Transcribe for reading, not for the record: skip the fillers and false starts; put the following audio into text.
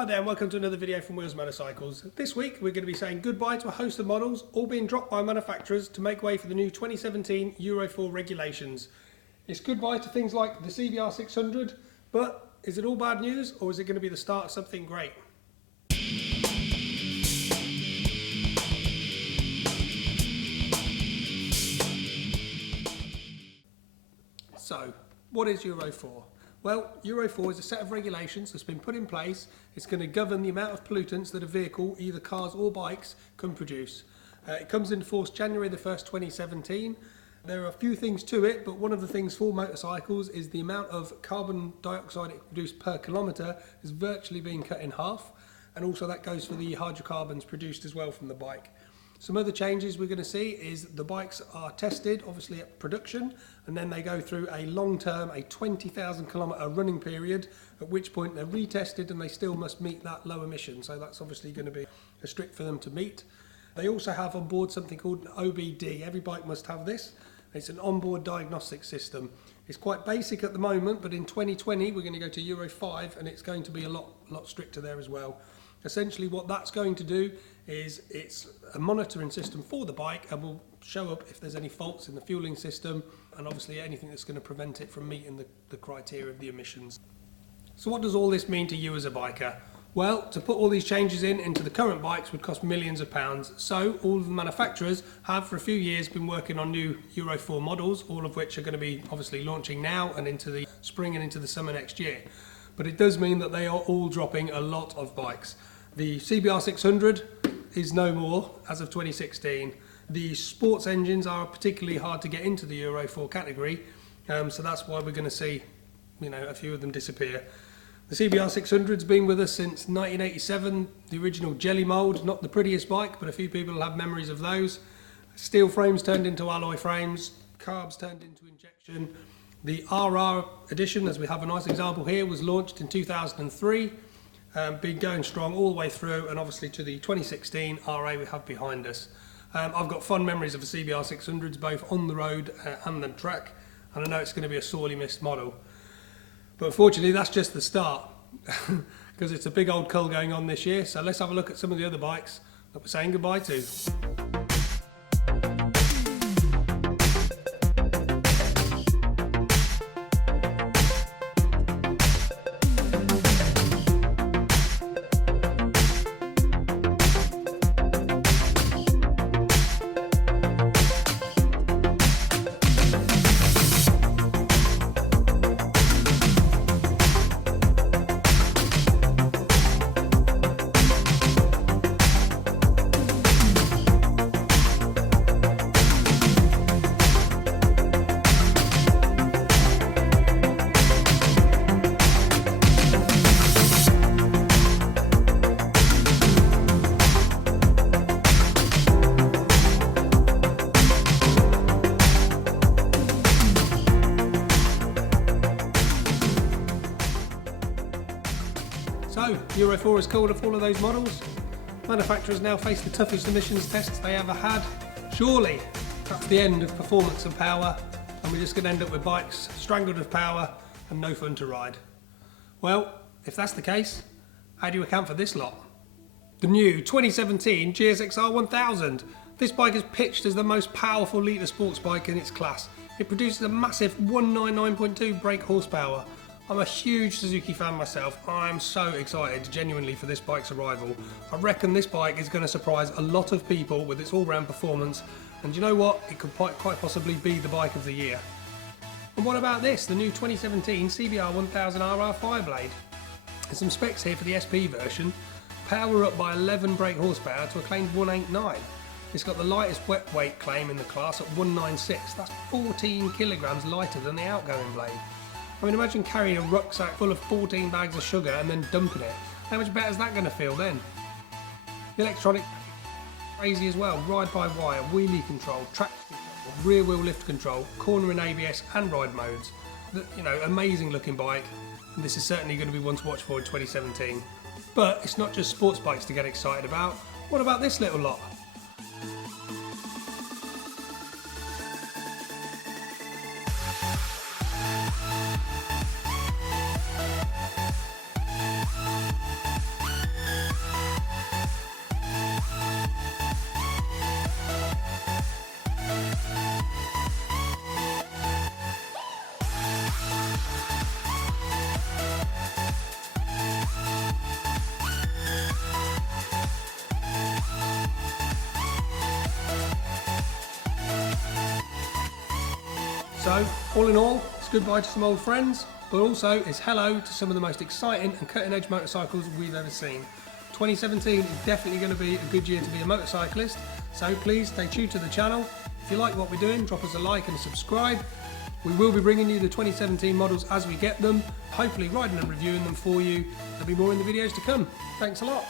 Hi there and welcome to another video from Wheels Motorcycles. This week we're going to be saying goodbye to a host of models, all being dropped by manufacturers to make way for the new 2017 Euro 4 regulations. It's goodbye to things like the CBR600, but is it all bad news or is it going to be the start of something great? So, what is Euro 4? Well, Euro 4 is a set of regulations that's been put in place. It's going to govern the amount of pollutants that a vehicle, either cars or bikes, can produce. It comes into force January the 1st, 2017. There are a few things to it, but one of the things for motorcycles is the amount of carbon dioxide it produced per kilometre is virtually being cut in half, and also that goes for the hydrocarbons produced as well from the bike. Some other changes we're going to see is the bikes are tested, obviously at production, and then they go through a long-term, a 20,000 kilometre running period, at which point they're retested and they still must meet that low emission. So that's obviously going to be a strict for them to meet. They also have on board something called an OBD. Every bike must have this. It's an onboard diagnostic system. It's quite basic at the moment, but in 2020 we're going to go to Euro 5 and it's going to be a lot stricter there as well. Essentially what that's going to do is it's a monitoring system for the bike and will show up if there's any faults in the fueling system and obviously anything that's going to prevent it from meeting the criteria of the emissions. So what does all this mean to you as a biker? Well, to put all these changes into the current bikes would cost millions of pounds. So all of the manufacturers have for a few years been working on new Euro 4 models, all of which are going to be obviously launching now and into the spring and into the summer next year. But it does mean that they are all dropping a lot of bikes. The CBR600 is no more as of 2016. The sports engines are particularly hard to get into the Euro 4 category, so that's why we're going to see, a few of them disappear. The CBR600's been with us since 1987, the original jelly mould, not the prettiest bike, but a few people will have memories of those. Steel frames turned into alloy frames, carbs turned into injection. The RR edition, as we have a nice example here, was launched in 2003. Been going strong all the way through, and obviously to the 2016 RA we have behind us. I've got fond memories of the CBR600s both on the road and the track, and I know it's going to be a sorely missed model. But unfortunately that's just the start, because it's a big old cull going on this year, so let's have a look at some of the other bikes that we're saying goodbye to. So, Euro 4 has called off all of those models. Manufacturers now face the toughest emissions tests they ever had. Surely, that's the end of performance and power, and we're just going to end up with bikes strangled of power and no fun to ride. Well, if that's the case, how do you account for this lot? The new 2017 GSXR 1000. This bike is pitched as the most powerful litre sports bike in its class. It produces a massive 199.2 brake horsepower. I'm a huge Suzuki fan myself. I'm so excited genuinely for this bike's arrival. I reckon this bike is going to surprise a lot of people with its all-round performance, and you know what? It could quite possibly be the bike of the year. And what about this, the new 2017 CBR 1000 RR Fireblade? There's some specs here for the SP version. Power up by 11 brake horsepower to a claimed 189. It's got the lightest wet weight claim in the class at 196. That's 14 kilograms lighter than the outgoing blade. I mean, imagine carrying a rucksack full of 14 bags of sugar and then dumping it. How much better is that going to feel then? The electronic crazy as well. Ride-by-wire, wheelie control, traction control, rear wheel lift control, cornering ABS and ride modes. Amazing looking bike. And this is certainly going to be one to watch for in 2017. But it's not just sports bikes to get excited about. What about this little lot? So, all in all, it's goodbye to some old friends, but also it's hello to some of the most exciting and cutting-edge motorcycles we've ever seen. 2017 is definitely going to be a good year to be a motorcyclist, so please stay tuned to the channel. If you like what we're doing, drop us a like and subscribe. We will be bringing you the 2017 models as we get them, hopefully riding and reviewing them for you. There'll be more in the videos to come. Thanks a lot.